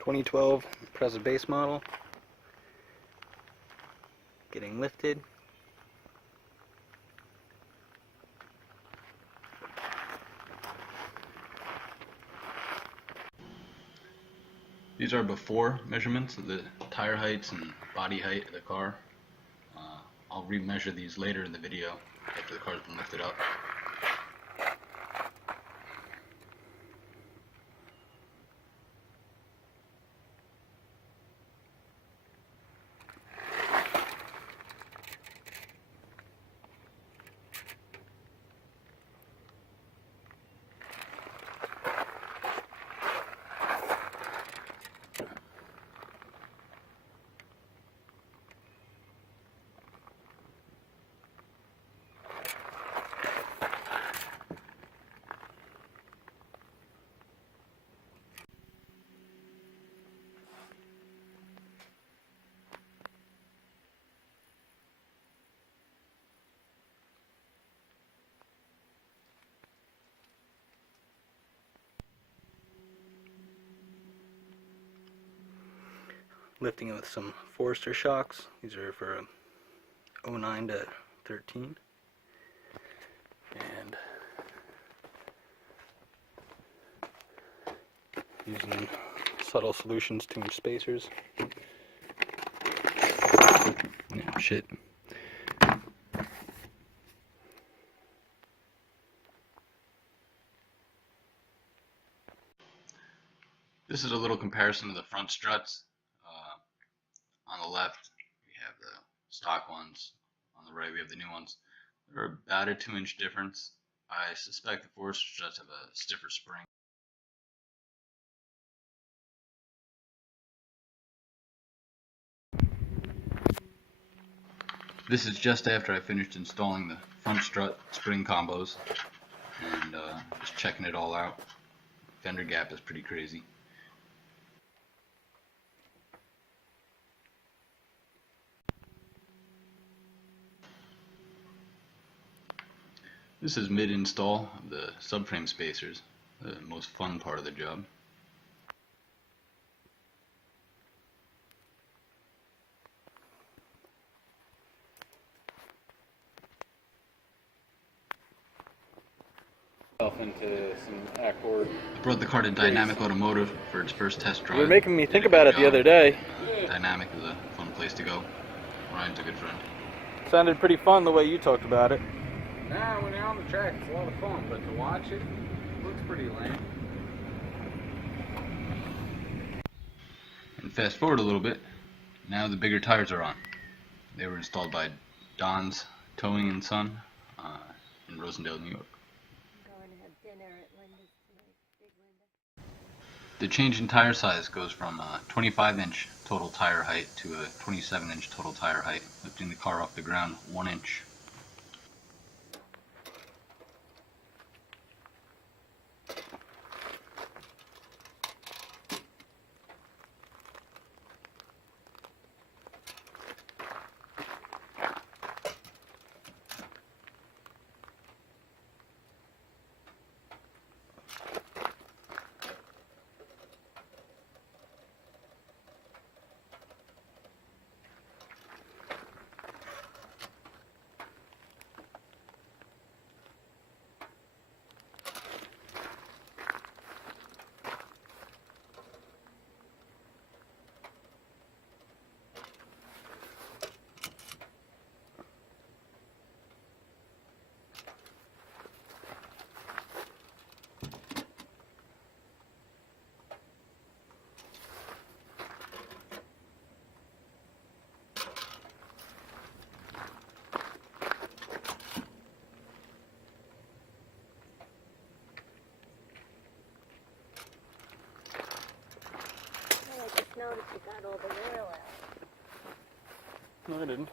2012 Impreza base model, getting lifted. These are before measurements of the tire heights and body height of the car. I'll remeasure these later in the video after the car's been lifted up. Lifting it with some Forester shocks. These are for 09 to 13. And using Subtle Solutions tuned spacers. Oh shit. This is a little comparison of the front struts. On the left, we have the stock ones. On the right, we have the new ones. They're about a 2-inch difference. I suspect the Forester struts have a stiffer spring. This is just after I finished installing the front strut spring combos and just checking it all out. Fender gap is pretty crazy. This is mid-install of the subframe spacers, the most fun part of the job. Into some Accord. I brought the car to Dynamic Automotive for its first test drive. You were making me think about it the other day. Dynamic is a fun place to go. Ryan's a good friend. Sounded pretty fun the way you talked about it. Nah, when you're on the track, it's a lot of fun, but to watch it, looks pretty lame. And fast forward a little bit, now the bigger tires are on. They were installed by Don's Towing and Son in Rosendale, New York. The change in tire size goes from a 25-inch total tire height to a 27-inch total tire height, lifting the car off the ground 1 inch. Noticed you got all the oil out. No, I didn't.